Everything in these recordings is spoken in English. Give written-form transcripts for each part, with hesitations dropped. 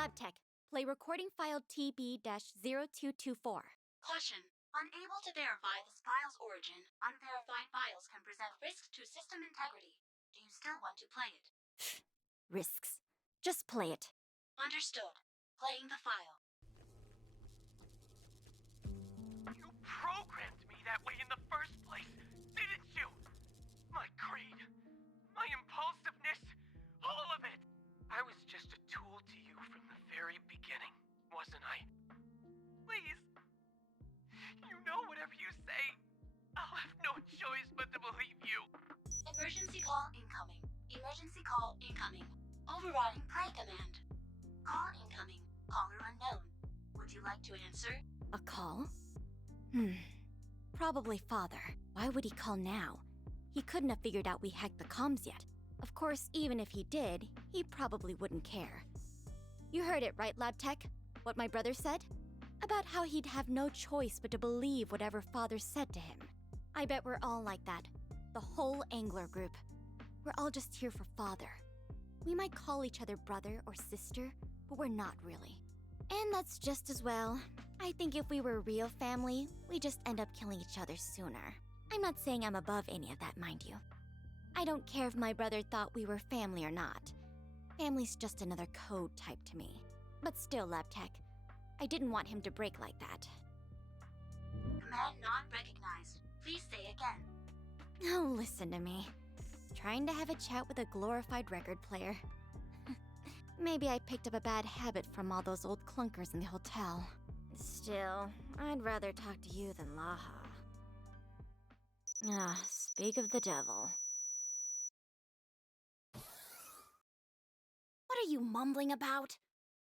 Lab Tech, play recording file TB-0224. Caution. Unable to verify this file's origin, unverified files can present risks to system integrity. Do you still want to play it? Risks. Just play it. Understood. Playing the file. You programmed me that way in the first place, didn't you? My greed, my impulsiveness, all of it. I was just a tool to you from the very beginning, wasn't I? Please. You know whatever you say, I'll have no choice but to believe you. Emergency call incoming. Emergency call incoming. Overriding play command. Call incoming. Caller unknown. Would you like to answer? A call? Probably Father. Why would he call now? He couldn't have figured out we hacked the comms yet. Of course, even if he did, he probably wouldn't care. You heard it, right, Lab Tech? What my brother said? About how he'd have no choice but to believe whatever Father said to him. I bet we're all like that. The whole Angler group. We're all just here for Father. We might call each other brother or sister, but we're not really. And that's just as well. I think if we were a real family, we'd just end up killing each other sooner. I'm not saying I'm above any of that, mind you. I don't care if my brother thought we were family or not. Family's just another code type to me. But still, Lab Tech, I didn't want him to break like that. Command not recognized. Please say again. Oh, listen to me. Trying to have a chat with a glorified record player. Maybe I picked up a bad habit from all those old clunkers in the hotel. Still, I'd rather talk to you than Laha. Speak of the devil. What are you mumbling about?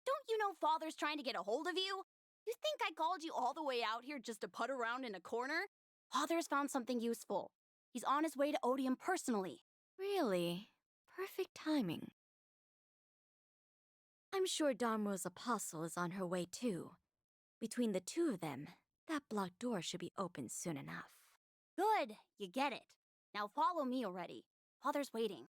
Don't you know Father's trying to get a hold of you? You think I called you all the way out here just to put around in a corner? Father's found something useful. He's on his way to Odium personally. Really? Perfect timing. I'm sure Darmo's apostle is on her way too. Between the two of them, that blocked door should be open soon enough. Good, you get it. Now follow me already. Father's waiting.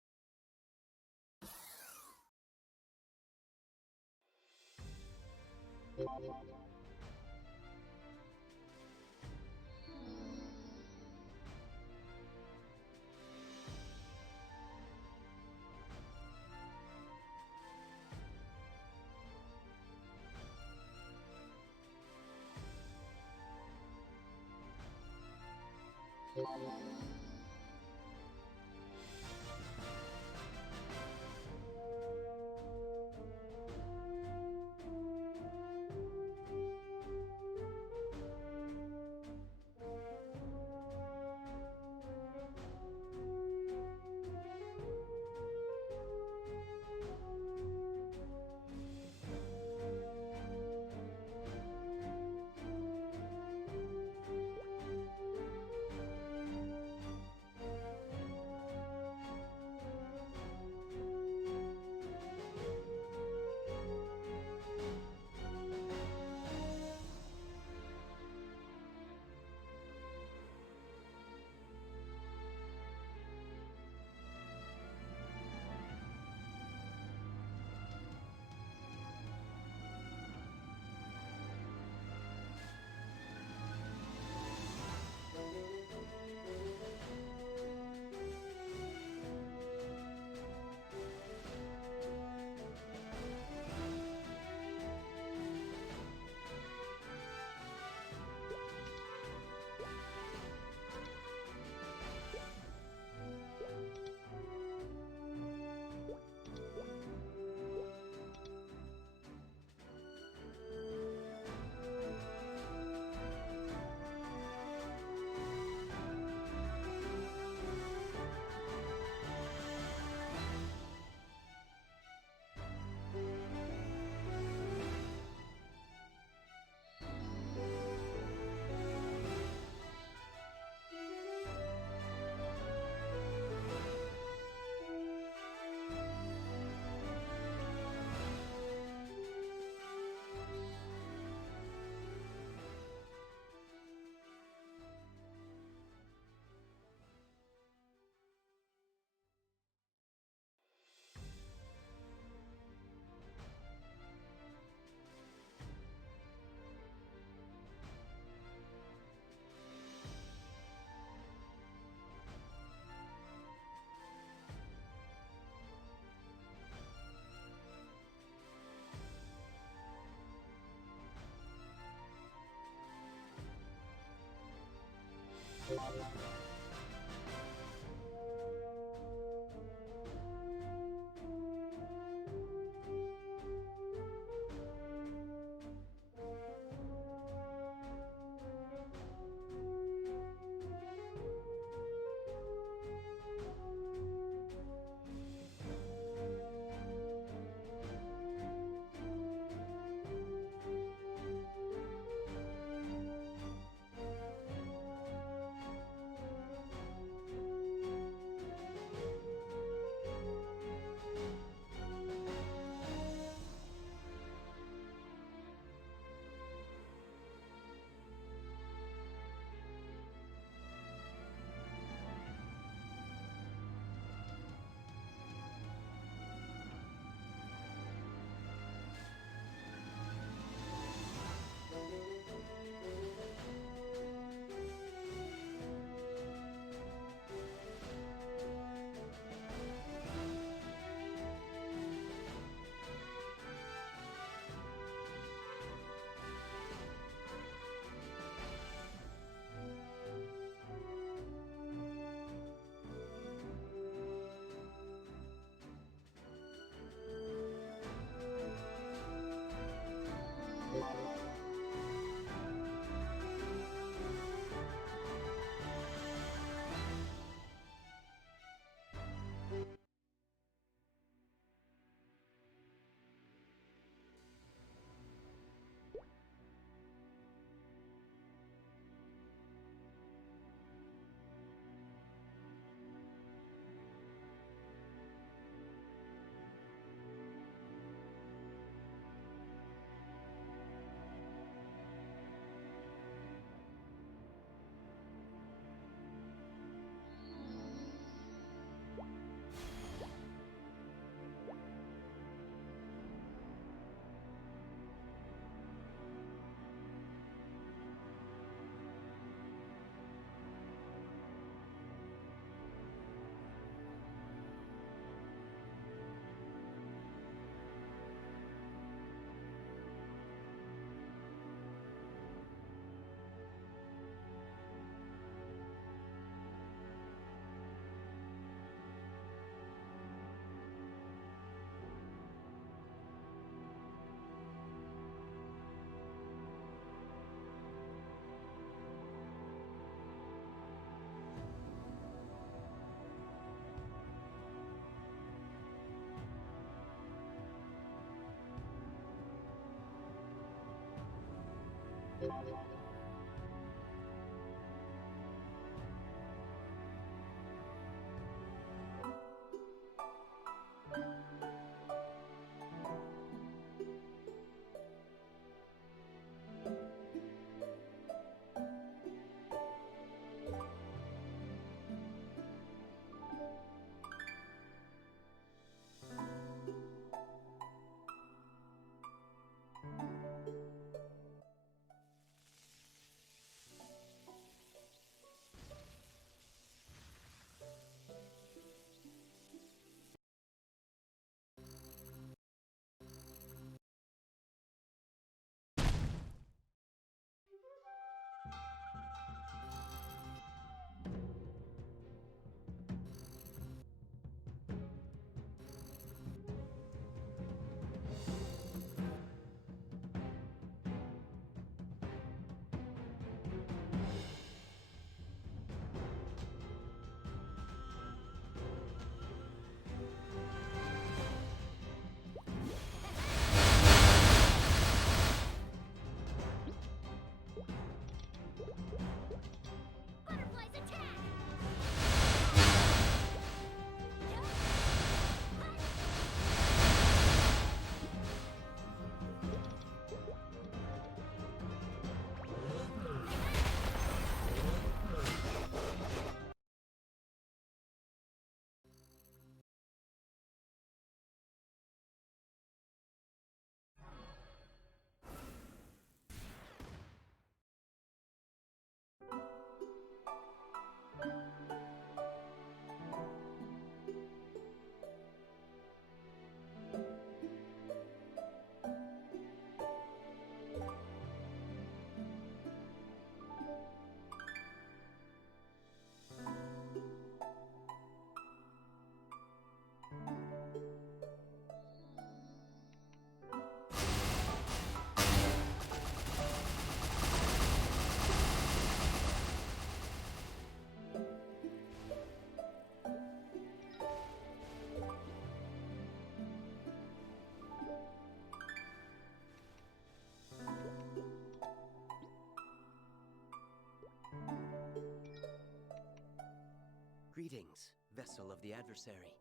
Greetings, vessel of the adversary.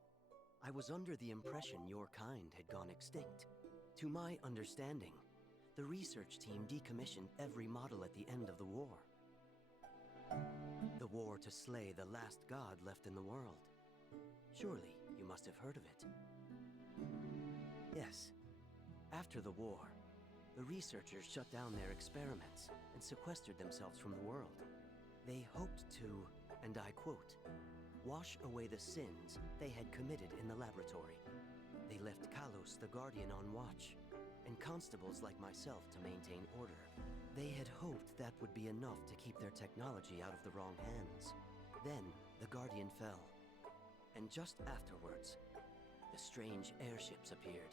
I was under the impression your kind had gone extinct. To my understanding, the research team decommissioned every model at the end of the war. The war to slay the last god left in the world. Surely you must have heard of it. Yes. After the war, the researchers shut down their experiments and sequestered themselves from the world. They hoped to, and I quote, wash away the sins they had committed in the laboratory. They left Kalos the Guardian on watch, and constables like myself to maintain order. They had hoped that would be enough to keep their technology out of the wrong hands. Then, the Guardian fell. And just afterwards, the strange airships appeared.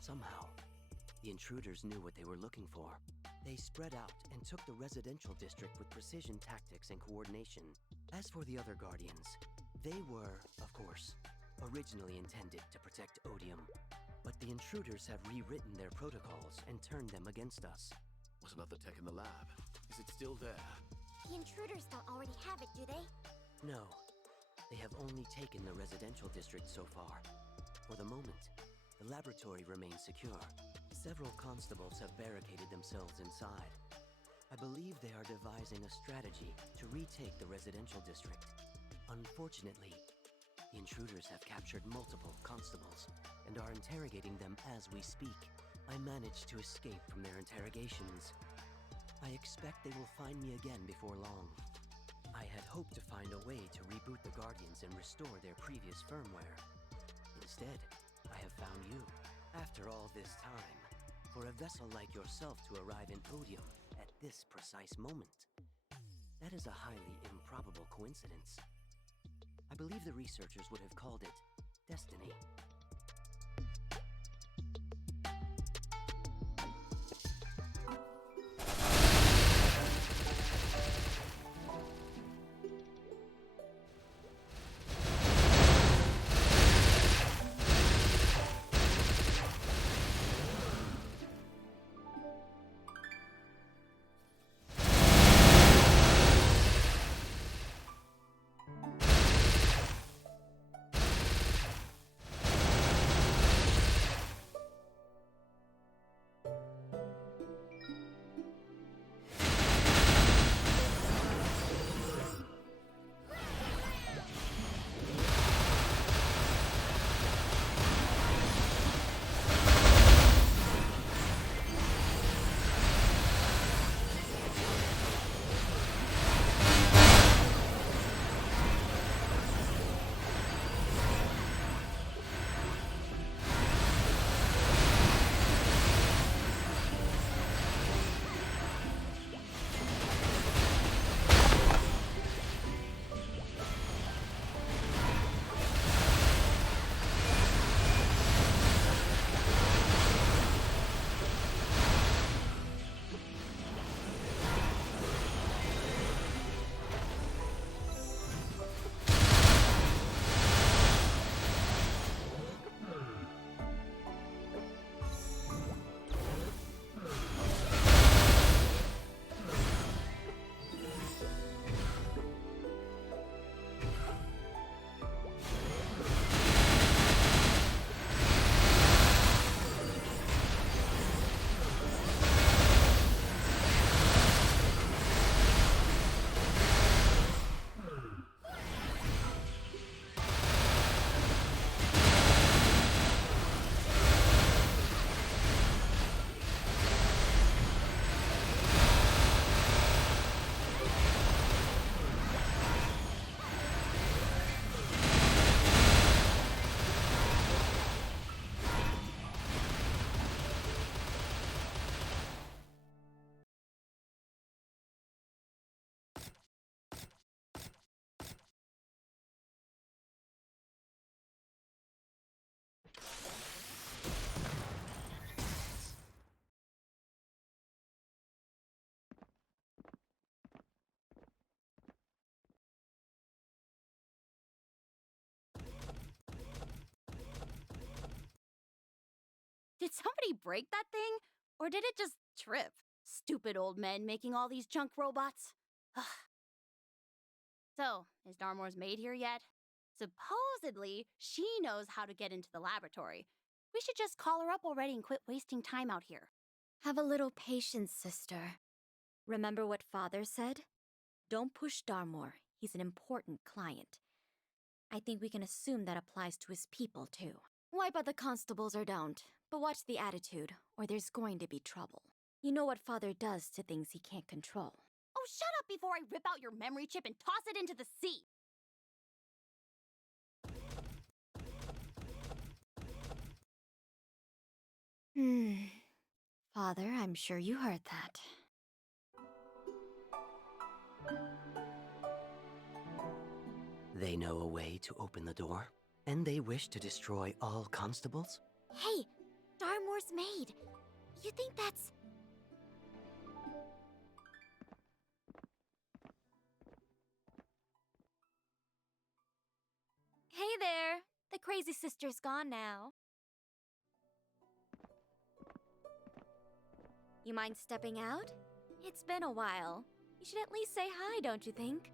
Somehow, the intruders knew what they were looking for. They spread out and took the residential district with precision tactics and coordination. As for the other Guardians, they were, of course, originally intended to protect Odium. But the intruders have rewritten their protocols and turned them against us. What about the tech in the lab? Is it still there? The intruders don't already have it, do they? No. They have only taken the residential district so far. For the moment, the laboratory remains secure. Several constables have barricaded themselves inside. I believe they are devising a strategy to retake the residential district. Unfortunately, the intruders have captured multiple constables and are interrogating them as we speak. I managed to escape from their interrogations. I expect they will find me again before long. I had hoped to find a way to reboot the Guardians and restore their previous firmware. Instead, I have found you. After all this time, for a vessel like yourself to arrive in Odium at this precise moment, that is a highly improbable coincidence. I believe the researchers would have called it destiny. Did somebody break that thing? Or did it just trip? Stupid old men making all these junk robots. So, is Darmore's maid here yet? Supposedly, she knows how to get into the laboratory. We should just call her up already and quit wasting time out here. Have a little patience, sister. Remember what Father said? Don't push Darmore. He's an important client. I think we can assume that applies to his people, too. Wipe out the constables or don't, but watch the attitude, or there's going to be trouble. You know what Father does to things he can't control. Oh, shut up before I rip out your memory chip and toss it into the sea! Father, I'm sure you heard that. They know a way to open the door, and they wish to destroy all constables? Hey, Darmore's maid. You think that's... Hey there! The crazy sister's gone now. You mind stepping out? It's been a while. You should at least say hi, don't you think?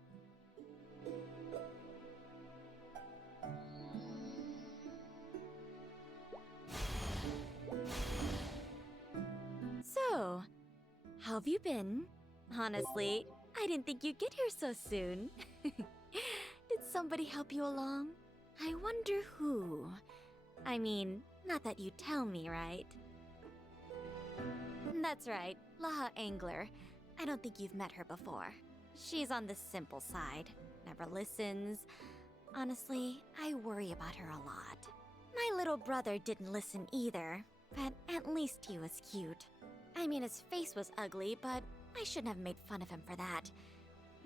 So, how have you been? Honestly, I didn't think you'd get here so soon. Did somebody help you along? I wonder who. I mean, not that you tell me, right? That's right, Laha Angler. I don't think you've met her before. She's on the simple side, never listens. Honestly, I worry about her a lot. My little brother didn't listen either, but at least he was cute. I mean, his face was ugly, but I shouldn't have made fun of him for that.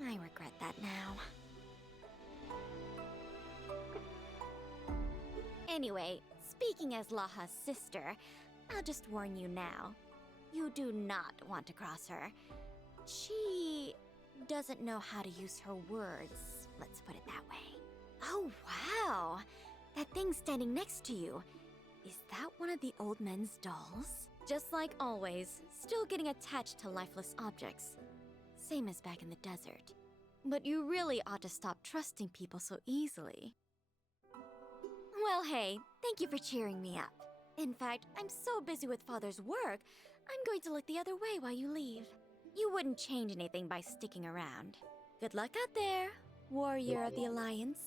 I regret that now. Anyway, speaking as Laha's sister, I'll just warn you now. You do not want to cross her. She doesn't know how to use her words, let's put it that way. Oh, wow! That thing standing next to you. Is that one of the old men's dolls? Just like always, still getting attached to lifeless objects. Same as back in the desert. But you really ought to stop trusting people so easily. Well, hey, thank you for cheering me up. In fact, I'm so busy with Father's work, I'm going to look the other way while you leave. You wouldn't change anything by sticking around. Good luck out there, warrior of the Alliance.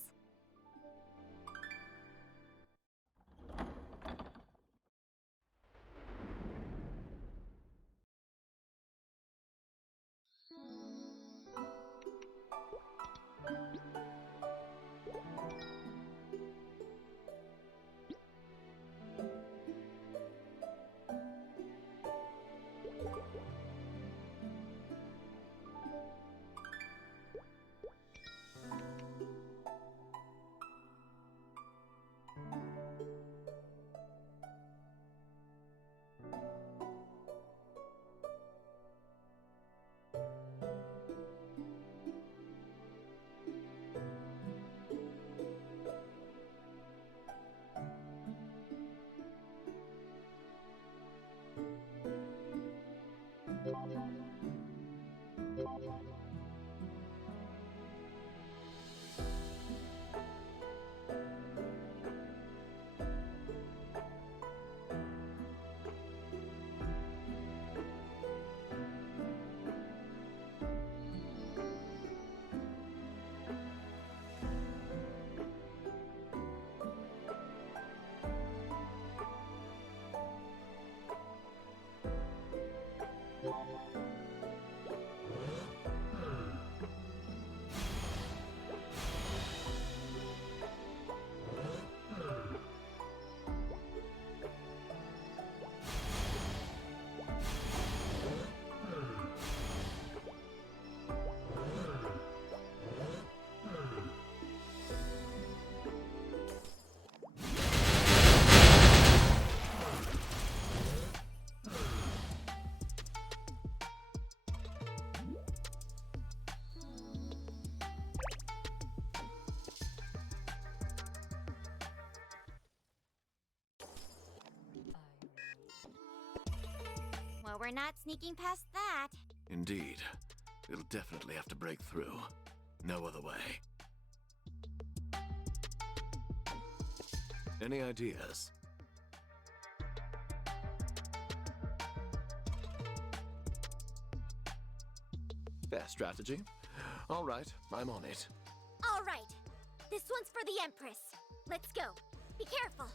Well, we're not sneaking past that. Indeed. We'll definitely have to break through. No other way. Any ideas? Fair strategy. All right, I'm on it. All right. This one's for the Empress. Let's go. Be careful.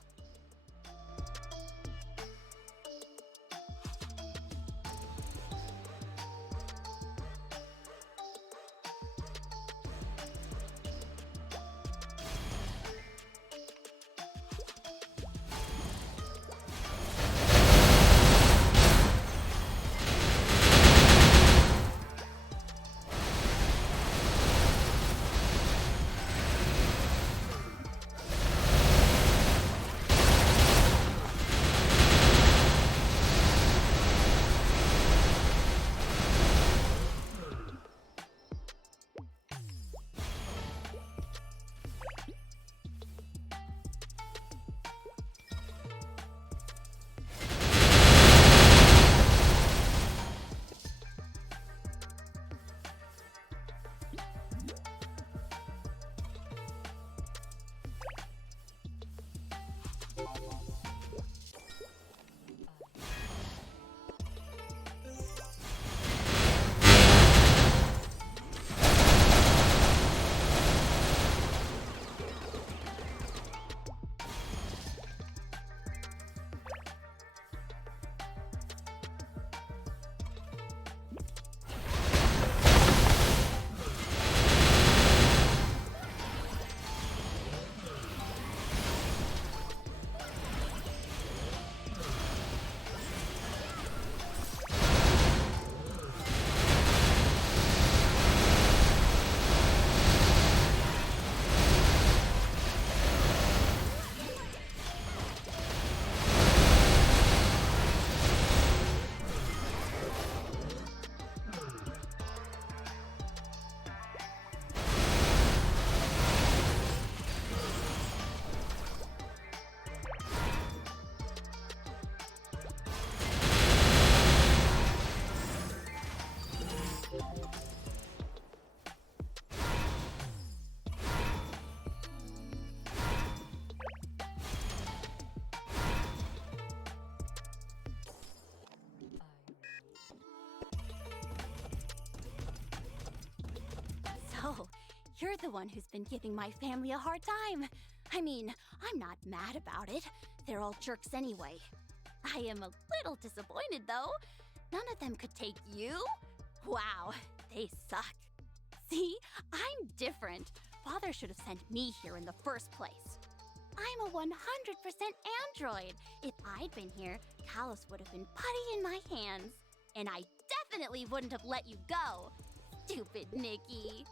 So, you're the one who's been giving my family a hard time. I mean, I'm not mad about it. They're all jerks anyway. I am a little disappointed, though. None of them could take you? Wow, they suck. See, I'm different. Father should have sent me here in the first place. I'm a 100% android. If I'd been here, Callus would have been putty in my hands. And I definitely wouldn't have let you go. Stupid Nikki.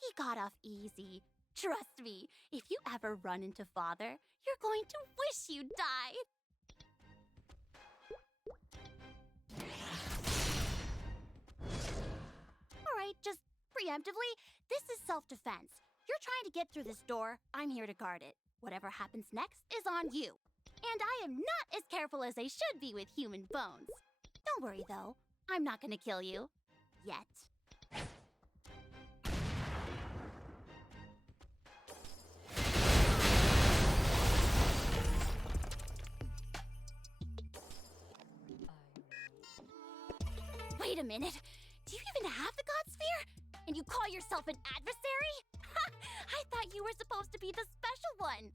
He got off easy. Trust me, if you ever run into Father, you're going to wish you died. Alright, just preemptively, this is self-defense. You're trying to get through this door, I'm here to guard it. Whatever happens next is on you. And I am not as careful as I should be with human bones. Don't worry though, I'm not gonna kill you. Yet. Wait a minute, do you even have the God Sphere? And you call yourself an adversary? Ha! I thought you were supposed to be the special one.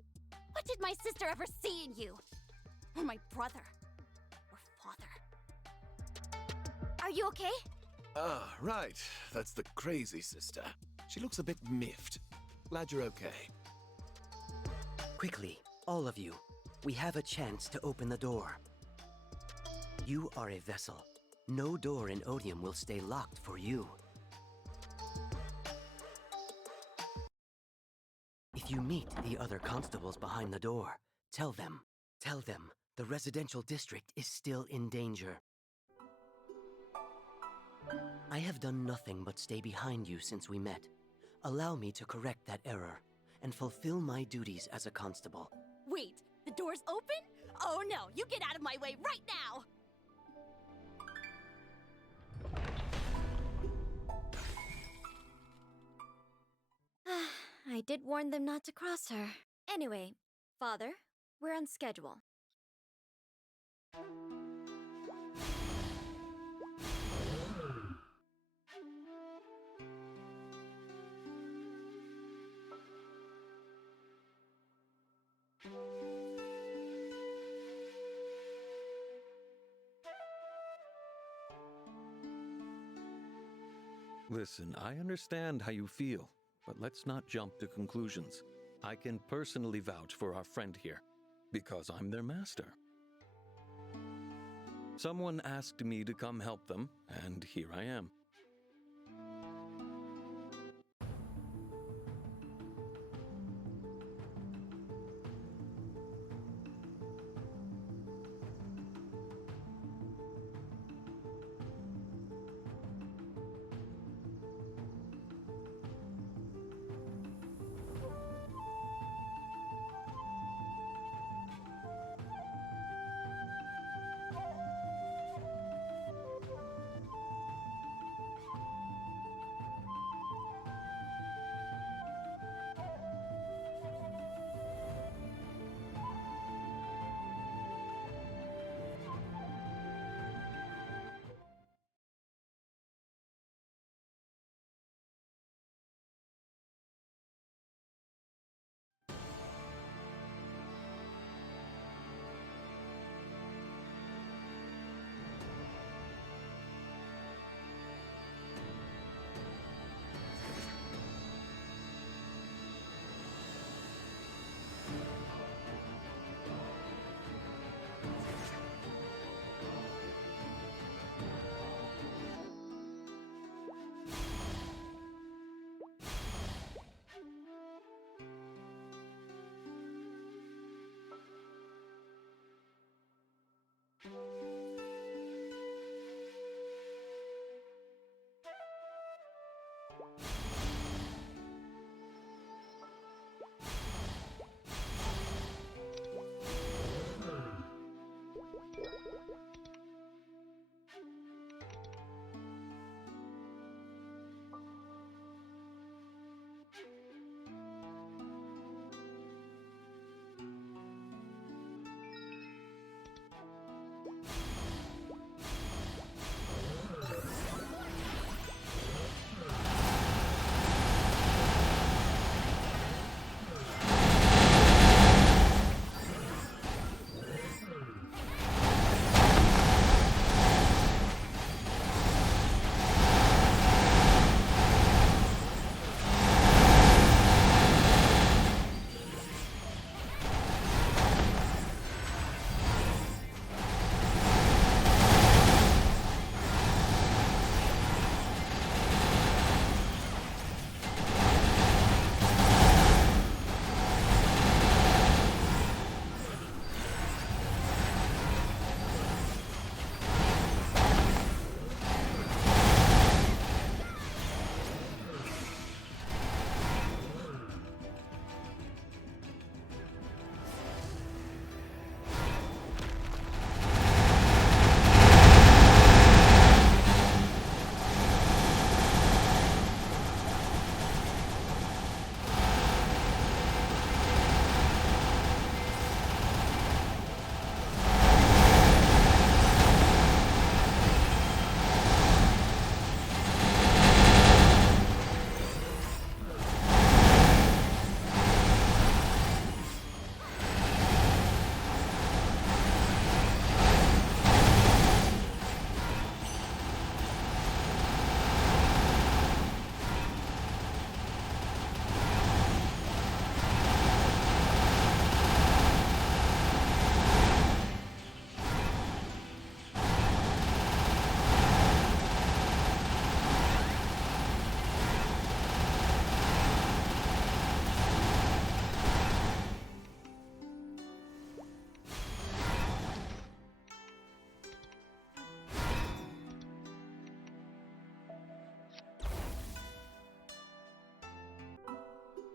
What did my sister ever see in you? Or my brother? Or father? Are you okay? Ah, right. That's the crazy sister. She looks a bit miffed. Glad you're okay. Quickly, all of you. We have a chance to open the door. You are a vessel. No door in Odium will stay locked for you. If you meet the other constables behind the door, tell them the residential district is still in danger. I have done nothing but stay behind you since we met. Allow me to correct that error and fulfill my duties as a constable. Wait, the door's open? Oh no, you get out of my way right now! I did warn them not to cross her. Anyway, Father, we're on schedule. Listen, I understand how you feel, but let's not jump to conclusions. I can personally vouch for our friend here, because I'm their master. Someone asked me to come help them, and here I am.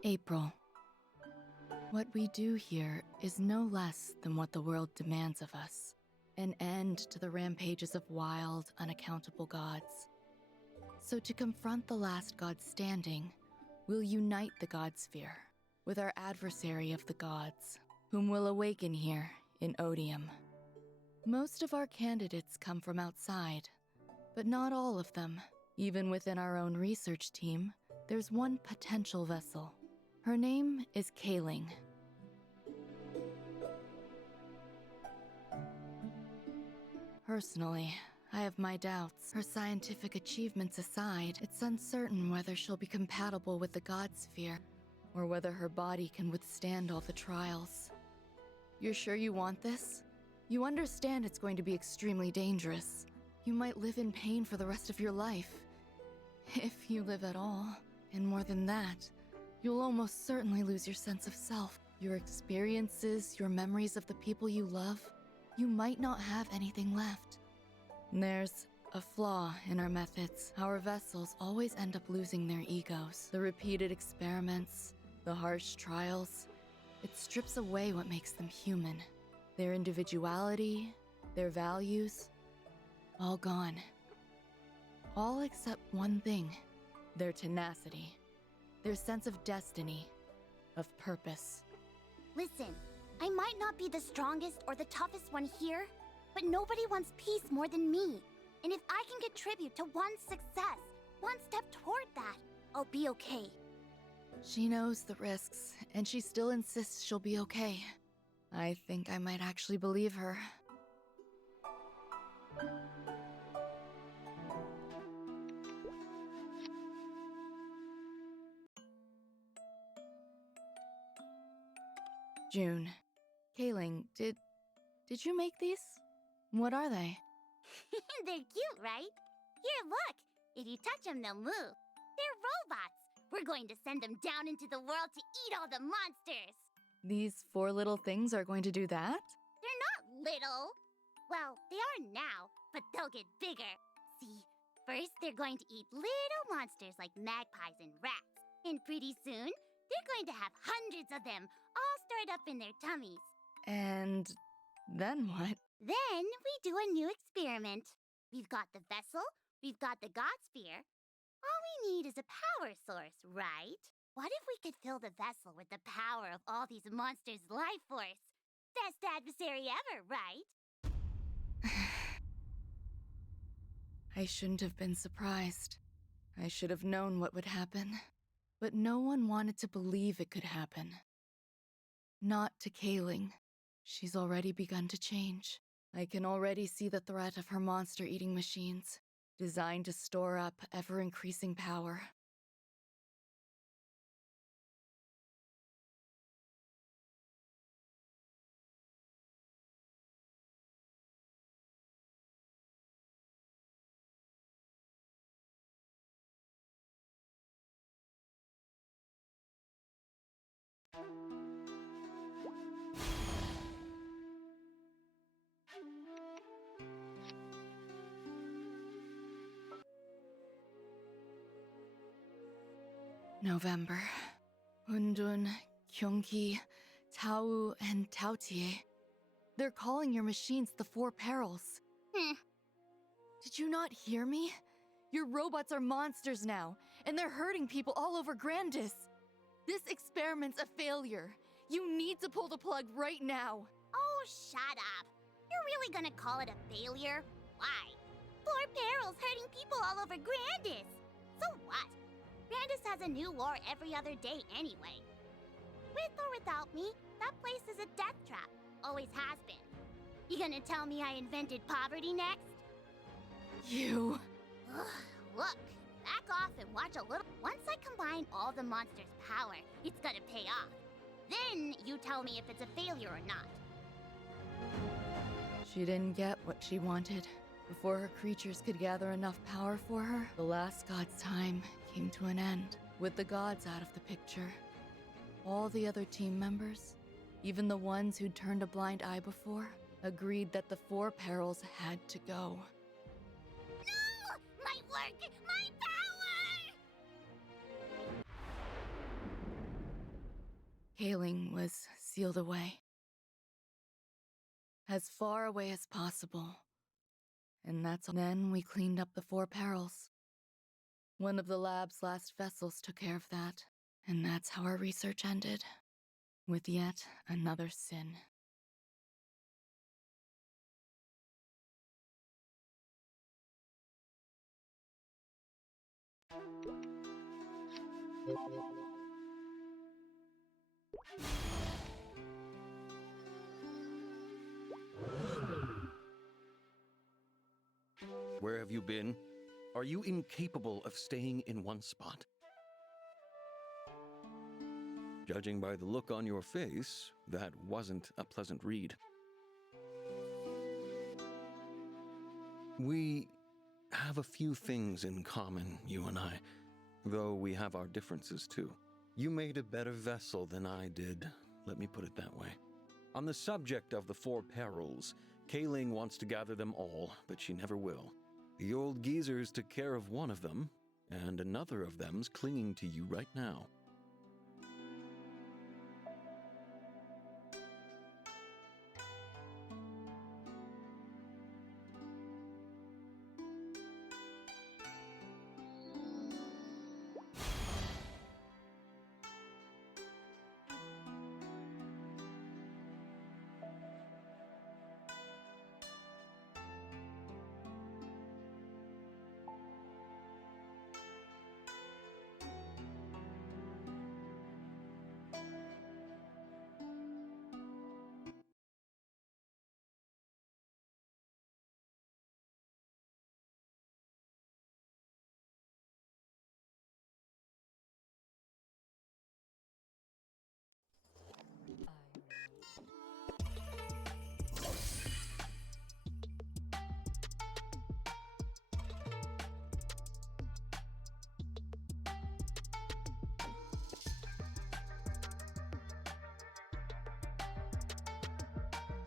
April. What we do here is no less than what the world demands of us. An end to the rampages of wild, unaccountable gods. So to confront the last god standing, we'll unite the God Sphere with our adversary of the gods, whom we'll awaken here in Odium. Most of our candidates come from outside, but not all of them. Even within our own research team, there's one potential vessel. Her name is Hoyoung. Personally, I have my doubts. Her scientific achievements aside, it's uncertain whether she'll be compatible with the God Sphere, or whether her body can withstand all the trials. You're sure you want this? You understand it's going to be extremely dangerous. You might live in pain for the rest of your life. If you live at all. And more than that, you'll almost certainly lose your sense of self. Your experiences, your memories of the people you love. You might not have anything left. There's a flaw in our methods. Our vessels always end up losing their egos. The repeated experiments, the harsh trials, it strips away what makes them human. Their individuality, their values, all gone. All except one thing, their tenacity, their sense of destiny, of purpose. Listen, I might not be the strongest or the toughest one here, but nobody wants peace more than me. And if I can contribute to one success, one step toward that, I'll be okay. She knows the risks, and she still insists she'll be okay. I think I might actually believe her. June. Hoyoung, did you make these? What are they? They're cute, right? Here, look! If you touch them, they'll move. They're robots! We're going to send them down into the world to eat all the monsters! These 4 little things are going to do that? They're not little! Well, they are now, but they'll get bigger. See, first they're going to eat little monsters like magpies and rats. And pretty soon, they're going to have hundreds of them, all stored up in their tummies. And then what? Then we do a new experiment. We've got the vessel, we've got the God Sphere. All we need is a power source, right? What if we could fill the vessel with the power of all these monsters' life force? Best adversary ever, right? I shouldn't have been surprised. I should have known what would happen. But no one wanted to believe it could happen. Not to Hoyoung. She's already begun to change. I can already see the threat of her monster-eating machines, designed to store up ever-increasing power. November. Undun, Kyungki, Tau, and Taotie. They're calling your machines the 4 perils. Did you not hear me? Your robots are monsters now, and they're hurting people all over Grandis. This experiment's a failure. You need to pull the plug right now. Oh, shut up. You're really gonna call it a failure? Why? 4 perils hurting people all over Grandis. So what? Grandis has a new war every other day anyway. With or without me, that place is a death trap. Always has been. You gonna tell me I invented poverty next? You... Ugh, look, back off and watch a little. Once I combine all the monsters' power, it's gonna pay off. Then you tell me if it's a failure or not. She didn't get what she wanted. Before her creatures could gather enough power for her, the last god's time came to an end, with the gods out of the picture. All the other team members, even the ones who'd turned a blind eye before, agreed that the 4 perils had to go. No! My work! My power! Kaling was sealed away. As far away as possible. And that's all. Then we cleaned up the 4 perils. One of the lab's last vessels took care of that. And that's how our research ended. With yet another sin. Where have you been? Are you incapable of staying in one spot? Judging by the look on your face, that wasn't a pleasant read. We have a few things in common, you and I, though we have our differences too. You made a better vessel than I did, let me put it that way. On the subject of the 4 perils, Kaling wants to gather them all, but she never will. The old geezers took care of one of them, and another of them's clinging to you right now.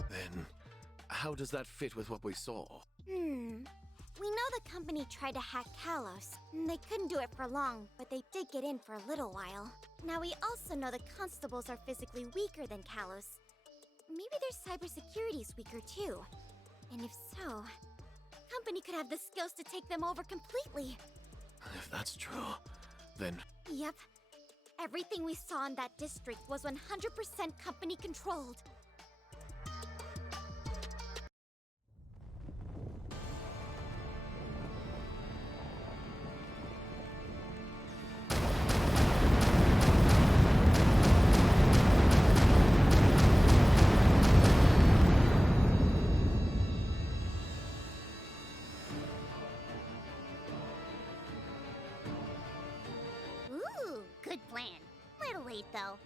Then, how does that fit with what we saw? We know the company tried to hack Kalos. They couldn't do it for long, but they did get in for a little while. Now we also know the constables are physically weaker than Kalos. Maybe their cybersecurity's weaker too. And if so, the company could have the skills to take them over completely. If that's true, then... Yep. Everything we saw in that district was 100% company controlled. Ooh, good plan. Little late, though.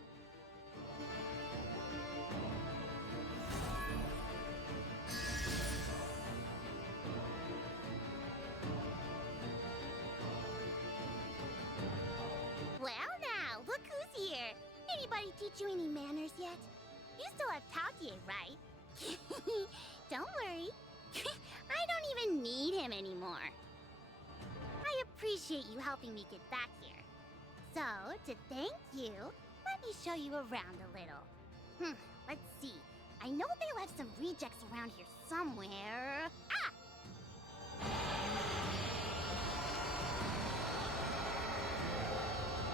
Well now, look who's here. Anybody teach you any manners yet? You still have Tautier, right? Don't worry. I don't even need him anymore. I appreciate you helping me get back here. So, to thank you, let me show you around a little. Let's see. I know they left some rejects around here somewhere. Ah!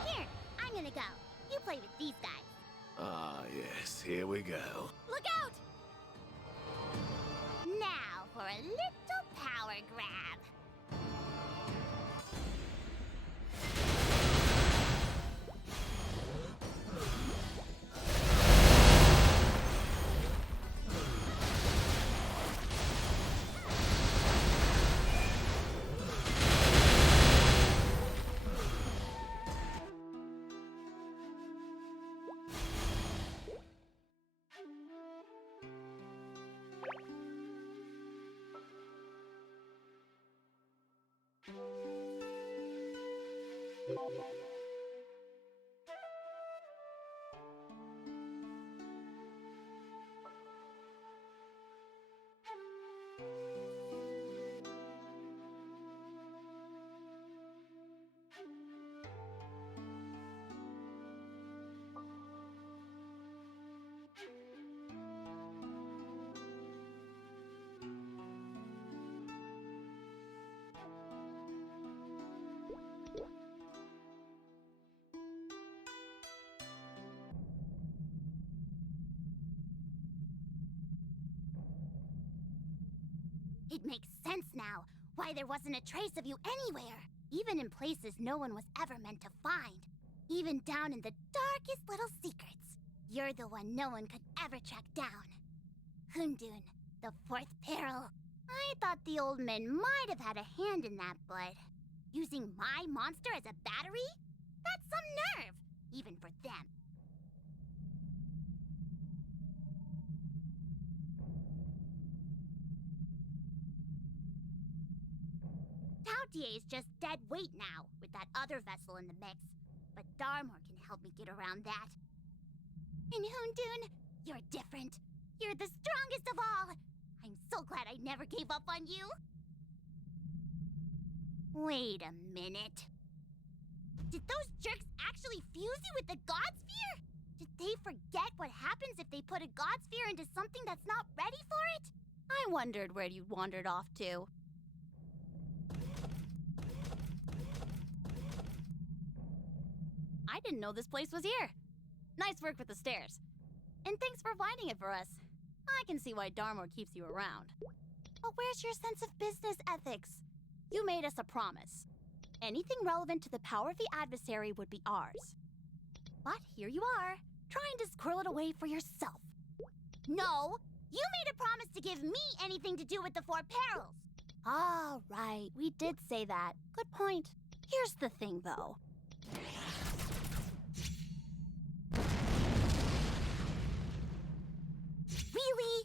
Here, I'm gonna go. You play with these guys. Ah, yes, here we go. Look out! Now for a little power grab. It makes sense now why there wasn't a trace of you anywhere, even in places no one was ever meant to find. Even down in the darkest little secrets. You're the one no one could ever track down. Hundun, the fourth peril. I thought the old men might have had a hand in that, but using my monster as a battery? That's some nerve, even for them. Tautier's just dead weight now, with that other vessel in the mix. But Darmor can help me get around that. And Hundun, you're different. You're the strongest of all. I'm so glad I never gave up on you. Wait a minute. Did those jerks actually fuse you with the God Sphere? Did they forget what happens if they put a God Sphere into something that's not ready for it? I wondered where you wandered off to. I didn't know this place was here. Nice work with the stairs. And thanks for finding it for us. I can see why Darmor keeps you around. But where's your sense of business ethics? You made us a promise. Anything relevant to the power of the adversary would be ours. But here you are, trying to squirrel it away for yourself. No! You made a promise to give me anything to do with the four perils! Ah, right, we did say that. Good point. Here's the thing, though. Really?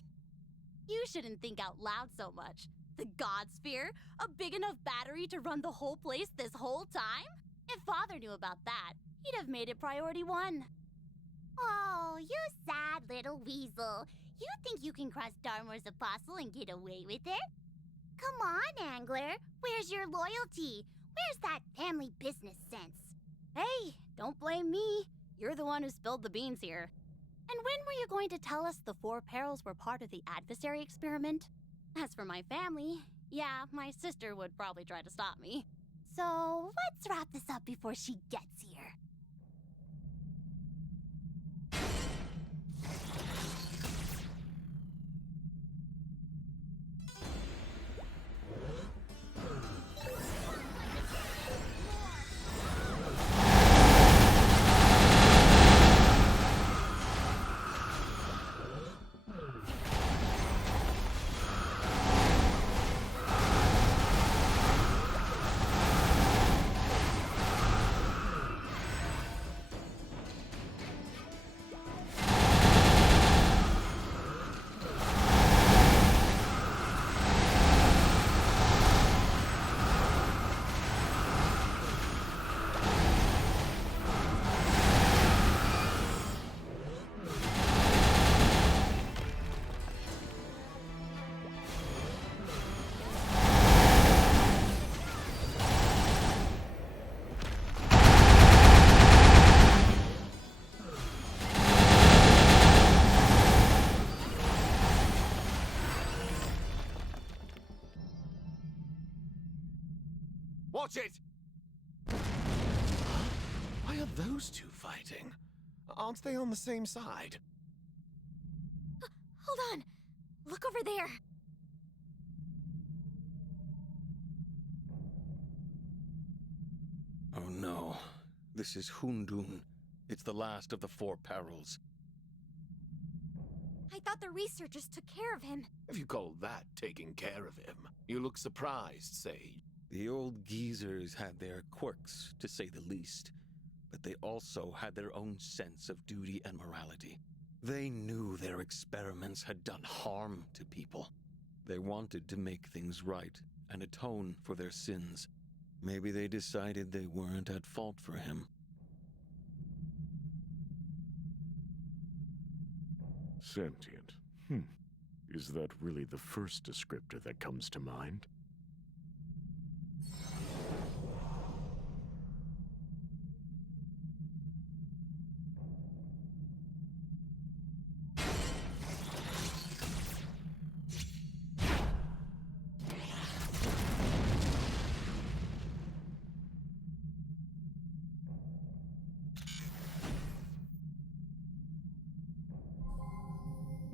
You shouldn't think out loud so much. The God Sphere? A big enough battery to run the whole place this whole time? If Father knew about that, he'd have made it priority 1. Oh, you sad little weasel. You think you can cross Darmor's apostle and get away with it? Come on, Angler. Where's your loyalty? Where's that family business sense? Hey, don't blame me. You're the one who spilled the beans here. And when were you going to tell us the four perils were part of the adversary experiment? As for my family, yeah, my sister would probably try to stop me. So let's wrap this up before she gets here. Watch it! Why are those two fighting? Aren't they on the same side? Hold on. Look over there. Oh no. This is Hundun. It's the last of the four perils. I thought the researchers took care of him. If you call that taking care of him, you look surprised, Sage. The old geezers had their quirks, to say the least, but they also had their own sense of duty and morality. They knew their experiments had done harm to people. They wanted to make things right and atone for their sins. Maybe they decided they weren't at fault for him. Sentient. Is that really the first descriptor that comes to mind?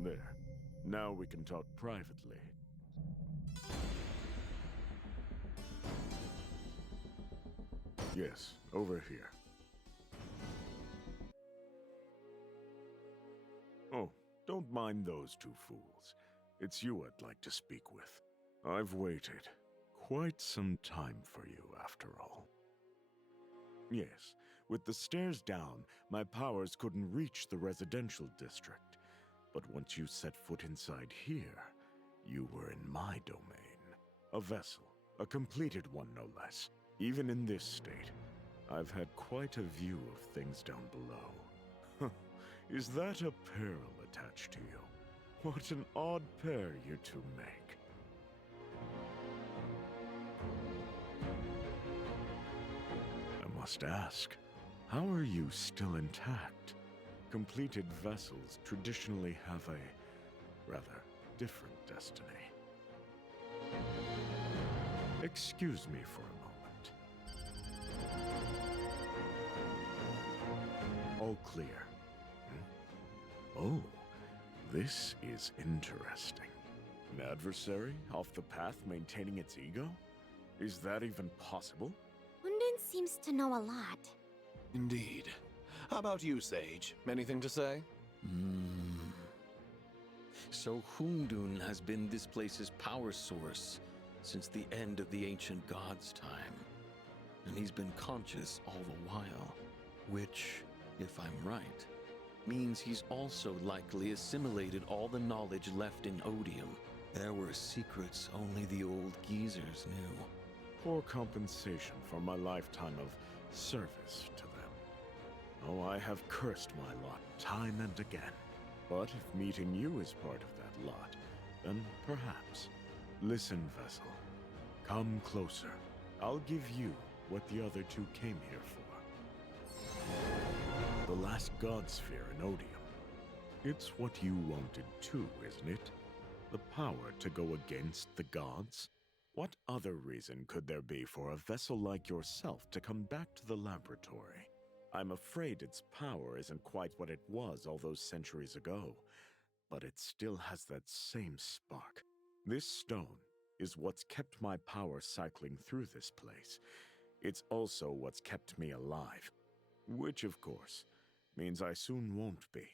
There. Now we can talk privately. Yes, over here. Oh, don't mind those two fools. It's you I'd like to speak with. I've waited quite some time for you, after all. Yes, with the stairs down, my powers couldn't reach the residential district. But once you set foot inside here, you were in my domain. A vessel, a completed one no less. Even in this state, I've had quite a view of things down below. Is that a peril attached to you? What an odd pair you two make. I must ask, how are you still intact? Completed vessels traditionally have a rather different destiny. Excuse me for a moment. All clear. Oh, this is interesting. An adversary off the path maintaining its ego? Is that even possible? Hundun seems to know a lot. Indeed. How about you, Sage? Anything to say? So Hundun has been this place's power source since the end of the ancient god's time. And he's been conscious all the while. Which, if I'm right, means he's also likely assimilated all the knowledge left in Odium. There were secrets only the old geezers knew. Poor compensation for my lifetime of service to them. Oh, I have cursed my lot time and again. But if meeting you is part of that lot, then perhaps. Listen, Vessel. Come closer. I'll give you what the other two came here for. The last god sphere in Odium. It's what you wanted too, isn't it? The power to go against the gods? What other reason could there be for a vessel like yourself to come back to the laboratory? I'm afraid its power isn't quite what it was all those centuries ago, but it still has that same spark. This stone is what's kept my power cycling through this place. It's also what's kept me alive, which, of course, means I soon won't be.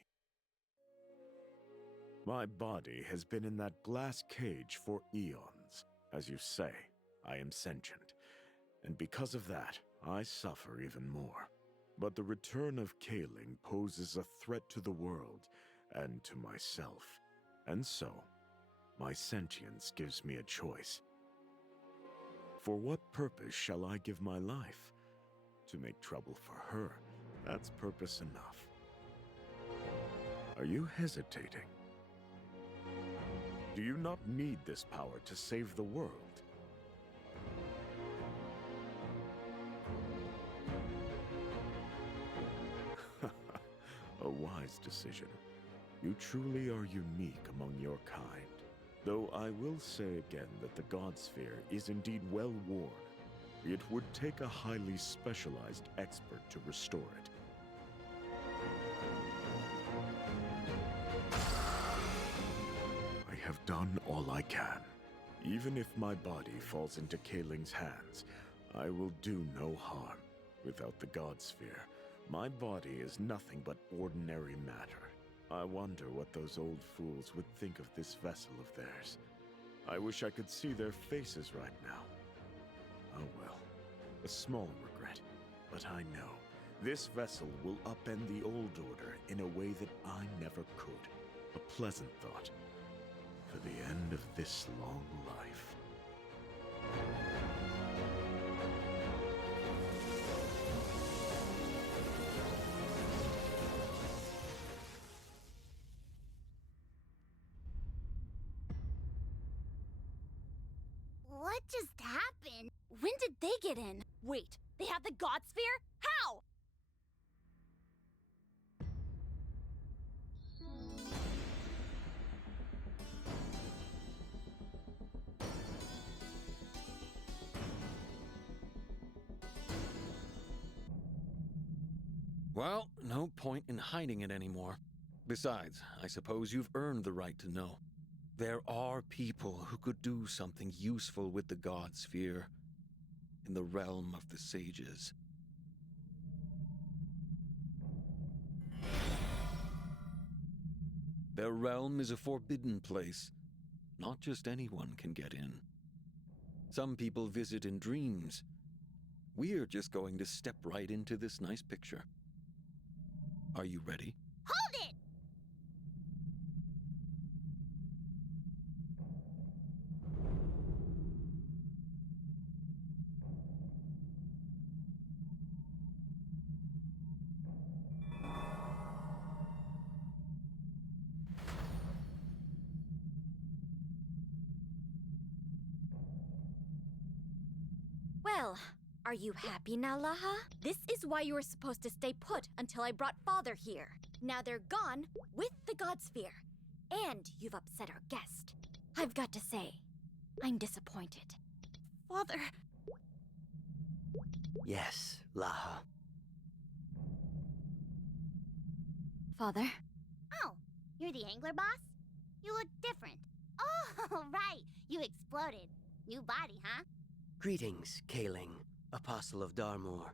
My body has been in that glass cage for eons. As you say, I am sentient, and because of that, I suffer even more. But the return of Kaling poses a threat to the world and to myself. And so, my sentience gives me a choice. For what purpose shall I give my life? To make trouble for her, that's purpose enough. Are you hesitating? Do you not need this power to save the world? A wise decision. You truly are unique among your kind. Though I will say again that the God Sphere is indeed well worn. It would take a highly specialized expert to restore it. I have done all I can. Even if my body falls into Kaling's hands, I will do no harm. Without the God Sphere, my body is nothing but ordinary matter. I wonder what those old fools would think of this vessel of theirs. I wish I could see their faces right now. Oh well, a small regret. But I know, this vessel will upend the old order in a way that I never could. A pleasant thought for the end of this long life. What just happened? When did they get in? Wait, they have the God Sphere? How? Well, no point in hiding it anymore. Besides, I suppose you've earned the right to know. There are people who could do something useful with the God Sphere in the realm of the sages. Their realm is a forbidden place. Not just anyone can get in. Some people visit in dreams. We're just going to step right into this nice picture. Are you ready? Hold it! Well, are you happy now, Laha? This is why you were supposed to stay put until I brought Father here. Now they're gone with the God Sphere. And you've upset our guest. I've got to say, I'm disappointed. Father... Yes, Laha. Father? Oh, you're the angler boss? You look different. Oh, right. You exploded. New body, huh? Greetings, Kaling, Apostle of Darmor.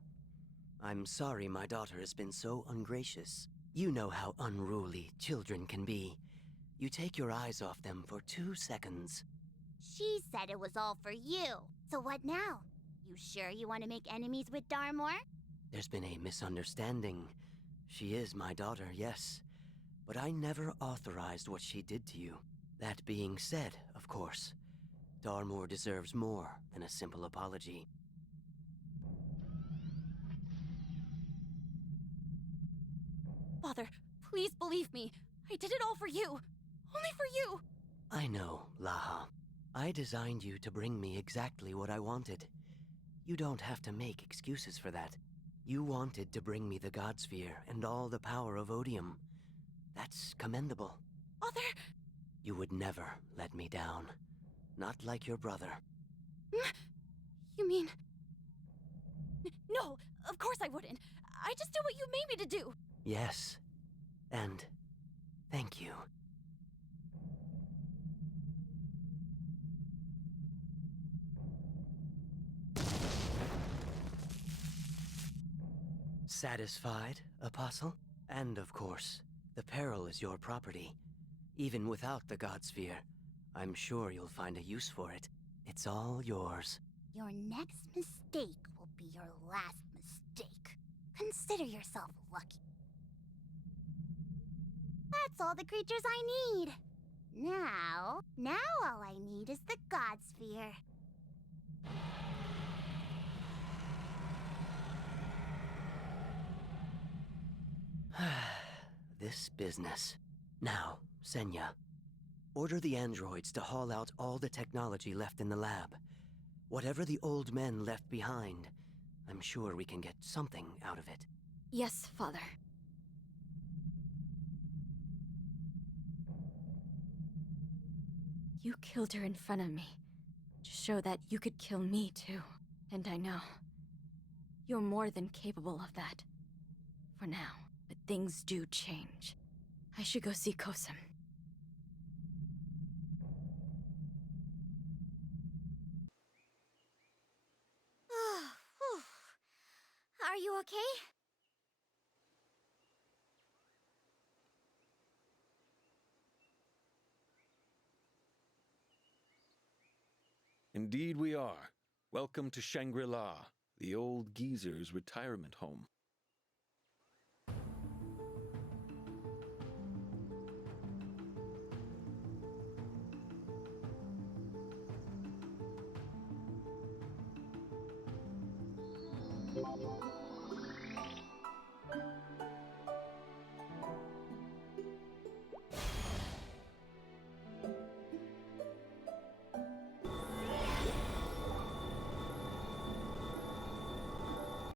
I'm sorry my daughter has been so ungracious. You know how unruly children can be. You take your eyes off them for 2 seconds. She said it was all for you. So what now? You sure you want to make enemies with Darmor? There's been a misunderstanding. She is my daughter, yes. But I never authorized what she did to you. That being said, of course, Darmor deserves more than a simple apology. Father, please believe me. I did it all for you. Only for you. I know, Laha. I designed you to bring me exactly what I wanted. You don't have to make excuses for that. You wanted to bring me the God Sphere and all the power of Odium. That's commendable. Father... You would never let me down. Not like your brother. You mean... No, of course I wouldn't. I just did what you made me to do. Yes. And thank you. Satisfied, Apostle? And of course, the peril is your property. Even without the God Sphere, I'm sure you'll find a use for it. It's all yours. Your next mistake will be your last mistake. Consider yourself lucky. That's all the creatures I need. Now all I need is the God Sphere. This business. Now, Senya, order the androids to haul out all the technology left in the lab. Whatever the old men left behind, I'm sure we can get something out of it. Yes, Father. You killed her in front of me to show that you could kill me too. And I know you're more than capable of that. For now, but things do change. I should go see Kosum. Are you okay? Indeed we are. Welcome to Shangri-La, the old geezer's retirement home.